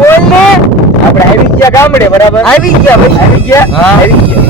બોલ ને. આપણે આવી ગયા ગામડે બરાબર. આવી ગયા ભાઈ. આવી ગયા. હા. આવી ગયા.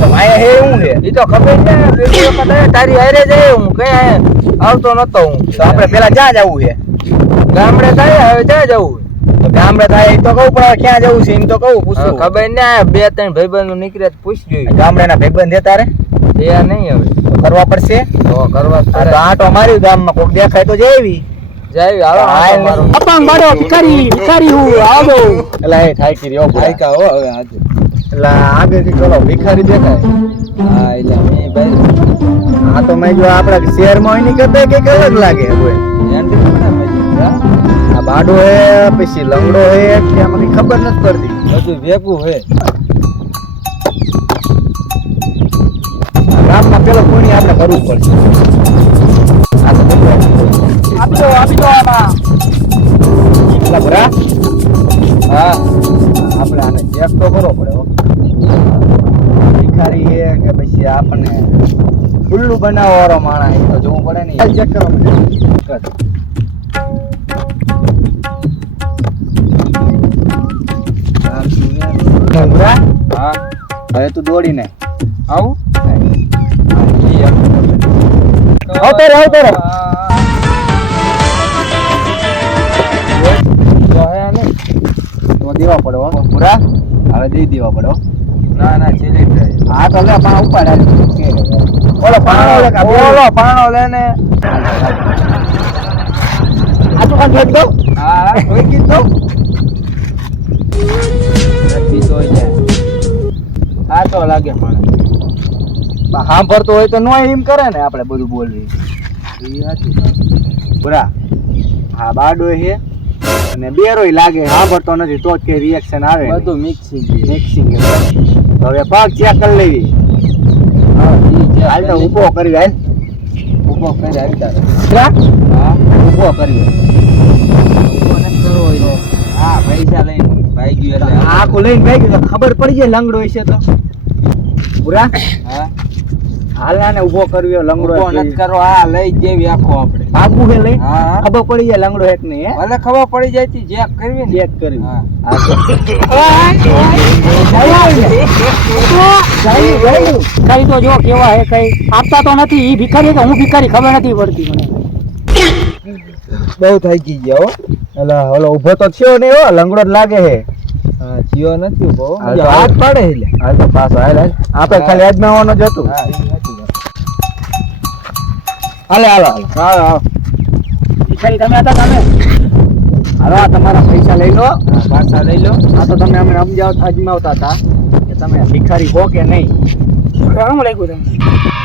તો માયા હે હું હે. ઈ તો ખબર ને પેલી વખત આયા તારી હારે જાય હું કઈ આવતો નતો હું. તો આપણે પેલા ક્યાં જવું છે? ગામડે થાય હવે ત્યાં જવું. તો ગામડે થાય તો કહું પણ ક્યાં જવું છે એમ તો કહું પૂછું. ખબર ને બે ત્રણ ભાઈબંધો નીકળ્યા પૂછજો. ગામડાના ભાઈબંધ છે તારે? એ નહીં હવે તો કરવા પડશે. તો કરવા આ તો આંટો માર્યું ગામમાં કોક દેખાય તો જેવી. જાય હાલો હાલ. મારો અપંગ બાડો ભિખારી હું આવો. એલા એ થાય કરી ભાઈ કા હો હવે આજે. એલા આગળથી ચલો ભિખારી દેખાય. હા એટલે મેં ભાઈ આ તો મેં જો આપણા શહેરમાં હોય ની કરતા કઈક અલગ લાગે કોઈ. એન્ટ્રી મને મળી આ બાડો હે પછી લંગડો હે કે આમાં કઈ ખબર નથી પડતી. બધું ભેગું હે. આ ગામમાં પેલો કોની આપણે કરવું પડશે. આ તો બધું આપી દો આમાં. પેલા ભરા હા આપણે આને ચેક તો કરવો પડે હો. ભિખારી હે કે પછી આપણને ઉલ્લુ બનાવવા વાળો માણસ એ તો જોવું પડે ને. ચેક કરવા પડે. કર. ભરા હા હવે તું દોડીને આવું આવતો રે આવતો રે. તો હે ને તો દેવા પડે હો ભૂરા. હવે દઈ દેવા પડે હો. ના ના છેલી જાય. આ તો લે પણ ઉપાડ ઓલો પાણો લે કા ઓલો પાણો લે ને. આ તો કાં જોઈ દઉં. હા કોઈ કીધું નથી તો જાય. આ તો લાગે મને. હા ભરતો હોય તો નો એમ કરે ને આપણે બધું બોલવી. એ હતી બરા હા બાડો છે અને બેરોય લાગે હા ભરતો નથી તો જ કે રિએક્શન આવે બધું મિક્સિંગ મિક્સિંગ. હવે પગ ચેક કરી લેવી. હાલ તો ઊભો કરી હાલ. ઉભો કરી આવી તારે. બરા હા ઊભો કરી. ઉભો ન કરવો હોય હા પૈસા લઈને ભાઈ ગયો એટલે આખું લઈને ભાઈ ગયો ખબર પડી જાય લંગડો હશે તો. બુરા હા હાલા ને ઊભો કર્યો લંગડો ઉભો ન કરો આ લઈ જેવી આખો આપણે ભાગવું હે લઈ હા ખબર પડી જાય લંગડો હેક નહીં હે. ભલે ખબર પડી જાય તી ચેક કરવી ને ચેક કરી. હા હા તો ભિખારી તો જો કેવા હે કઈ આપતા તો નથી. ઈ ભિખારી કે હું ભિખારી ખબર નથી પડતી મને. બહુ થઈ ગઈ ગયા હો. એલા ઓલો ઊભો તો થયો ને હો લંગડો જ લાગે હે. હા જીઓ નથી ઉભો હા, તો હાથ પાડે એટલે હાલ તો પાછો હાલ હાલ આપણે ખાલી અજમાવાનું જ હતું. હા એ નથી હાલે હાલો હાલો હાલો ભિખારી તમે હતા તમે. હાલો આ તમારા પૈસા લઈ લો. પાછા લઈ લો આ તો તમે અમને અજમાવતા હતા કે તમે ભિખારી હો કે નહીં. કેમ લાગ્યું તમને?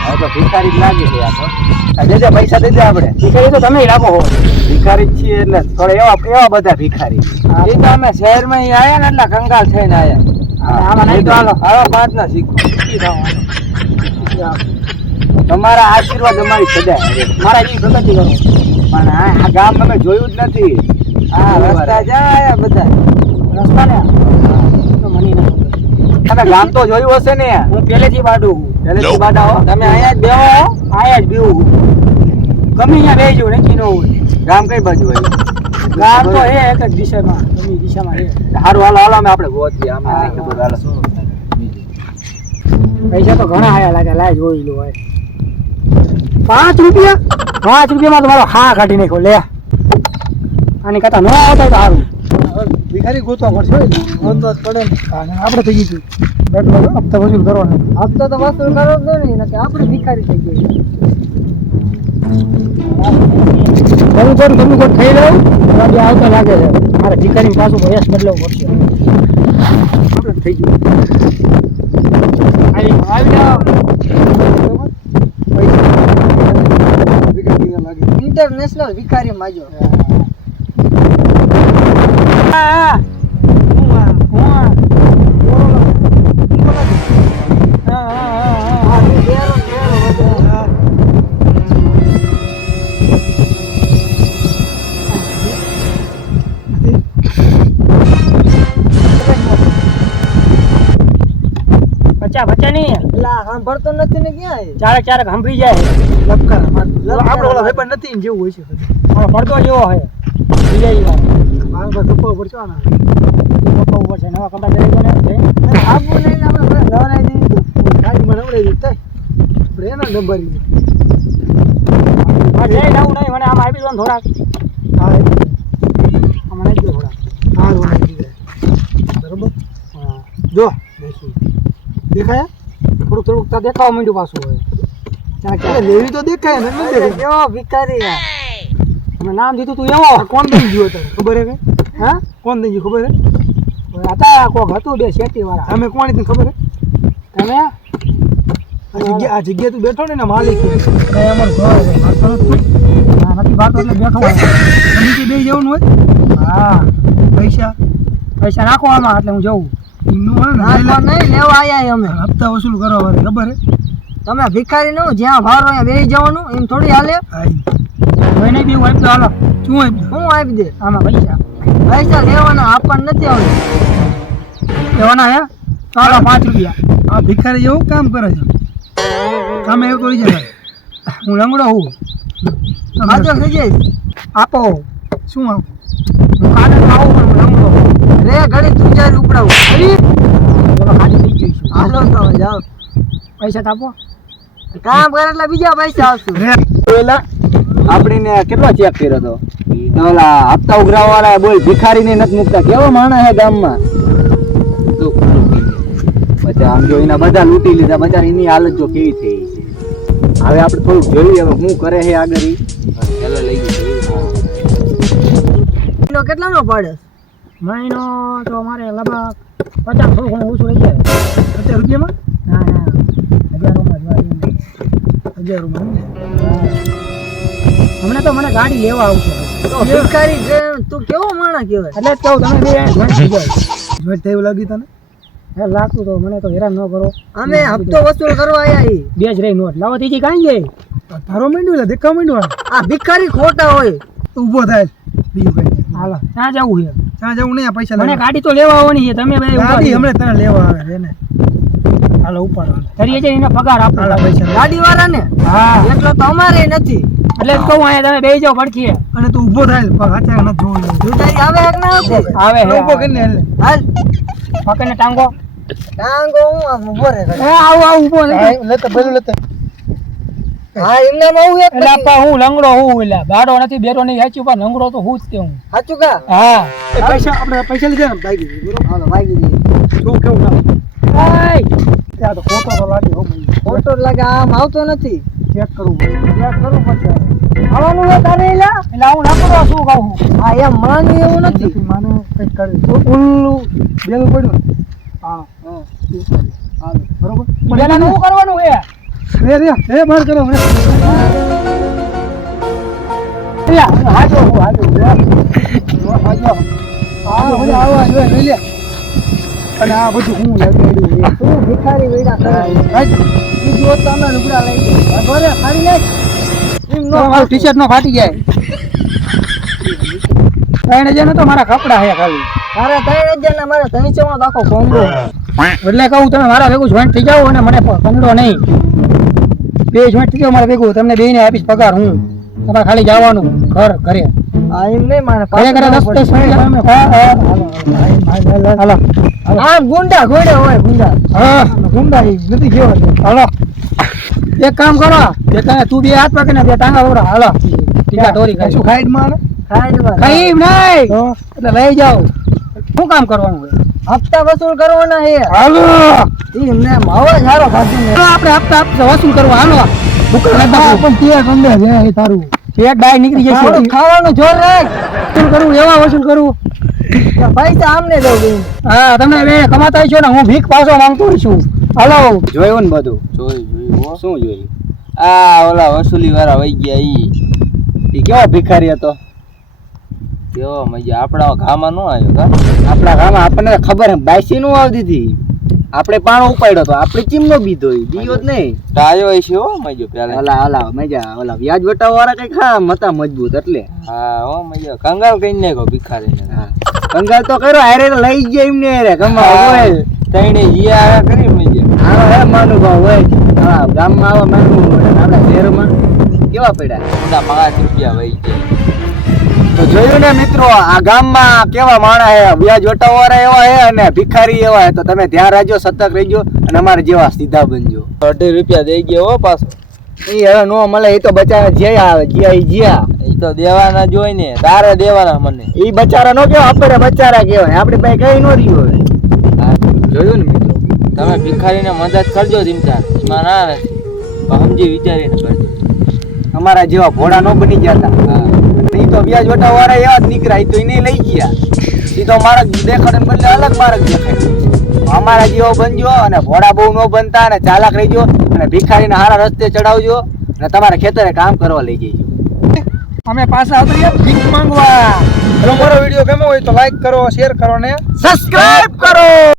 હવે તો ભિખારી જ લાગે છે આ તો. આ દેજે પૈસા દેજે આપણે. ભિખારી તો તમે લાગો હો. ભિખારી જ છીએ એટલે થોડા એવા બધા ભિખારી. એ તો અમે શહેરમાં અહીં આયા ને એટલે કંગાલ થઈને આયા આમાં નહીં તો હાલો. હાલો પાંચ ના શીખો તમારા આશીર્વાદ અમારી સદાય રહે. મારા જી પ્રગતિ કરો. પણ આ ગામ અમે જોયું જ નથી. આ રસ્તા જાય બધા રસ્તા ને તો મને ના ખબર. તમે ગામ તો જોયું હશે ને. હું પહેલેથી બાડું છું. પહેલેથી બાડા હો. તમે અહીંયા જ બેહો આયા જ બીવું છું. ગમે અહીંયા બેસજો નક્કી ન હોય. ગામ કઈ બાજુ હોય? ગામ તો હે એક જ દિશામાં ગમે દિશામાં હે. હારું હાલો હાલો અમે આપણે ગોતીએ. આમે નહીં ખબર હાલો. પૈસા તો ઘણા આયા લાગે લાય જોઈ લો હોય. 5 રૂપિયા 5 રૂપિયામાં તો મારો હા કાઢી નાખ્યો લે. આની કરતા ન આવતા તો સારું. ભિખારી ગોતવા પડશે. ગોતવા જ પડે ને. આપણે થઈ ગયું બેટલો હપ્તા વસૂલ કરવાનો. હપ્તા તો વસૂલ કરો જ નહીં ને કે આપણે ભિખારી થઈ ગઈ. ગમે કોઈ થઈ રહ્યું બે આવતા લાગે છે. મારે ભિખારી પાછું ભેસ બદલાવવું પડશે. આપણે થઈ ગયું. આવી જાઓ. ઇન્ટરનેશનલ ભિખારી માજો. બચ્ચા નહીં લા સાંભળતો નથી ને ક્યાં ચારક સાંભળી જાય. લપકાર આપણો ઓલો વેપન નથી ને જેવું હોય છે. પડતો જેવો હોય. બીજા પપ્પા ઉપર છે નવા કપડા પહેરી ગયો ને આપવું નહીં ને આપણે નવરાઈ દઈએ તો ગાડીમાં નવરાઈ દઈએ થાય આપણે એના નંબર જઈ નવું નહીં મને આમ આપી દો ને થોડાક હા આમાં નાખી દો થોડાક સારું નાખી દે બરોબર હા જો બેસું દેખાય થોડુંક તો દેખાવા માંડ્યું પાછું હવે ત્યાં ક્યાં લેવી તો દેખાય ને નથી દેખાય કેવો ભિખારી યાર તમે નામ દીધું તું એવો કોણ દઈ ગયો તને ખબર હે કે હા કોણ દઈ ગયું ખબર હે હતા કોક હતું બે શેટી વાળા અમે કોણ તને ખબર હે તમે આ જગ્યા તું બેઠો ને માલિક કઈ અમારું ઘર છે મારતો નથી ના નથી બારતો એટલે બેઠો હોય નીચે બે જવાનું હોય હા પૈસા પૈસા નાખો આમાં એટલે હું જઉં એમનું હોય ને નહીં લેવા આવ્યા અમે હપ્તા વસૂલ કરવા વાળે ખબર હે તમે ભિખારી નું જ્યાં ભાર હોય બેસી જવાનું એમ થોડી હાલે આઈ કોઈ નહીં બી આપી દો હાલો શું આપ્યું હું આપી દે આમાં પૈસા લેવાના આપણને નથી આવડે લેવાના હે ચાલો 5 રૂપિયા આ ભિખારી એવું કામ કરે છે કામ એવું કરી જાય હું લંગડો હું હાજર થઈ જાય આપો શું આપ હું કાલે આવું પણ હું લંગડો રે ઘડી તું જારી ઉપડાવું બોલો ખાલી થઈ જઈશું હાલો તો જાઓ પૈસા તો આપો કામ કરે એટલે બીજા પૈસા આવશું રે પેલા આપણે કેટલો ચેક કર્યો હતો ઓલા હપ્તા ઉઘરાવા વાળા બોલ ભિખારીને નથી મૂકતા કેવો માણસ હે ગામમાં પછી આમ જો એના બધા લૂંટી લીધા બચારા એની હાલત જો કેવી થઈ છે હવે આપણે થોડુંક જોઈએ હવે શું કરે છે આગળ લઈ ગયો કેટલાનો પડે મહિનો તો અમારે લગભગ 50 થોડું ઘણું ઓછું રહી જાય 50 રૂપિયામાં ના હજારોમાં હજારોમાં હમણાં તો મને ગાડી લેવા આવશે તો ભિખારી તું કેવો માણસ કહેવાય એટલે જ કહું તમે બે જોઈ થયું લાગી તને હે લાગતું તો મને તો હેરાન ન કરો અમે હપ્તો વસૂલ કરવા આયા ઈ બે જ રહી નોટ લાવો ત્રીજી કાંઈ ગઈ તારો માંડ્યું એટલે દેખાવ માંડ્યું આ ભિખારી ખોટા હોય ઊભો થાય બીજું કઈ હાલો ત્યાં જવું છે ત્યાં જવું નહીં આ પૈસા મને લેવા. ગાડી તો લેવા આવવાની છે તમે બે ગાડી હમણાં તને લેવા આવે છે ને હાલો ઉપાડો તરી હજાર એનો પગાર આપો હાલો પૈસા લે. ગાડી વાળા ને હા એટલો તો અમારે નથી એટલે જ કહું અહીંયા તમે બે જાઓ પડખીએ અને તું ઊભો થાય પગ હાથે ન જોવું જુદાઈ આવે હક ના આવતી આવે હે ઊભો કરીને એટલે હાલ પકડને ટાંગો ટાંગો હું આમ ઉભો રહે એ આવું ઊભો થઈ લેતા પેલું લેતા હા એમને આવું એક એટલે આપા હું લંગડો હું એટલે બાડો નથી બેરો નહીં સાચું પણ લંગડો તો હું જ તે હું સાચું કા હા એ પૈસા આપણે પૈસા લીધા ને બાઈક બરોબર હાલો ભાગી જઈએ શું કેવું ના એય, ત્યાં તો ખોટો તો લાગે હો ભાઈ ફોટો લાગે આમ આવતો નથી ચેક કરવું પડે ત્યાં કરવું પડશે આવવાનું હોય તારે એલા એટલે હું લંગડો શું કહું હા એમ માની એવું નથી નથી માને કંઈક કરી ઉલ્લું બેલું પડ્યું ને હા હા. હાલો બરોબર પેલા શું કરવાનું છે રે બહાર કરો રે હાજો હું હાજો આવો લઈ લે અને આ બધું હું લગાડ્યું તું ભિખારી વેડા કરે ઈ જો તમે લુગડા લઈ ગયો ઘરે ખાલી નાખ એમ નો મારું ટી શર્ટ નો ફાટી જાય ત્રણ હજાર તો મારા કપડા છે ખાલી મારે 3000 ના મારે 300 માં આખો કોંગો એટલે કહું તમે મારા ભેગું જોઈન્ટ થઈ જાઓ અને મને કંડો નહીં બે જોઈન્ટ થઈ જાઓ મારા ભેગું તમને બેને આપીશ પગાર હું તમારે ખાલી જવાનું ઘરે આ એમ નહીં મારે ઘરે 10 મિનિટ હાલો આ ગુંડા ઘોડે હોય ગુંડા હા ગુંડા નથી જેવો હાલો એક કામ કરો તું બે હાથ પકડીને બે ટાંગા વગડા હાલો ટીકા ટોરી શું ખાઈડ માં ખાઈડમાં કઈ નહીં એટલે લઈ જાઓ શું કામ કરવાનું હોય હપ્તા વસૂલ કરવાના છે હાલો એમને માવો સારો ખાધું આપણે હપ્તા વસૂલ કરવા હાલો પણ તે કંદે છે એ તારું પેટ બાય નીકળી જશે થોડું ખાવાનું જોર રાખ વસૂલ કરવું એવા વસૂલ કરવું પૈસા આમને દઉં બેન હા તમે બે કમાતા છો ને હું ભીખ પાછો માંગતો છું હાલો જોયું ને બધું જોયું શું જોયું આ ઓલા વસૂલી વાળા વહી ગયા ઈ કેવો ભિખારી હતો કેવો મજા આપણા ગામમાં નો આવ્યો કા આપણા ગામમાં આપણને ખબર હે બાઈસી નો આવતી હતી આપણે પાણો ઉપાડ્યો તો આપણે ચીમનો બીધો દીયો જ નહીં ટાયો છે હો મજો પેલા ઓલા મજા ઓલા વ્યાજ વટાવા વાળા કઈ ખા મતા મજબૂત એટલે હા હો મજા કંગાલ કઈ નાખ્યો ભિખારીને હા કંગાલ તો કર્યો હારે લઈ ગયા એમને હારે કમા હોય તઈને ઈ આયા કરી મજા આવો હે માનુભાવ હોય હા ગામમાં આવા માનવું હોય આપણા શહેરમાં કેવા પડ્યા બધા 5 રૂપિયા વહી ગયા તો જોયું ને મિત્રો, આ ગામમાં કેવા માણસ હે, વ્યાજ વટાવવાળા એવા હે અને ભિખારી એવા હે. તો તમે ધ્યાન રાખજો, સતર્ક રહેજો અને અમારે જેવા સીધા બનજો. 30 રૂપિયા દઈ ગયો હો પાછો. એ હવે નો મળે, એ તો બચારા જે આવે જ્યાં એ તો દેવાના જ હોય ને, તારે દેવાના મને. એ બચારા નો કેવા, આપણે બચારા કેવાય. આપણી પાસે કઈ નો રહ્યું હવે. જોયું ને મિત્રો, તમે ભિખારીને મદદ કરજો ધીમતા, એમાં ના નથી, પણ સમજી વિચારીને કરજો. અમારા જેવા ભોળા નો બની જતા. હા, એ તો વ્યાજ વટાવવાળા એવા જ નીકળ્યા, એ તો એને લઈ ગયા. એ તો માર્ગ દેખાડે ને બદલે અલગ માર્ગ દેખાય. અમારા જેવો બનજો અને ભોળા બહુ ન બનતા અને ચાલાક રહીજો અને ભિખારીને હારા રસ્તે ચડાવજો અને તમારા ખેતરે કામ કરવા લઈ જજો. અમે પાછા આવતા ભીખ માંગવા. અમારો વિડીયો ગમ્યો હોય તો લાઈક કરો, શેર કરો ને સબસ્ક્રાઇબ કરો.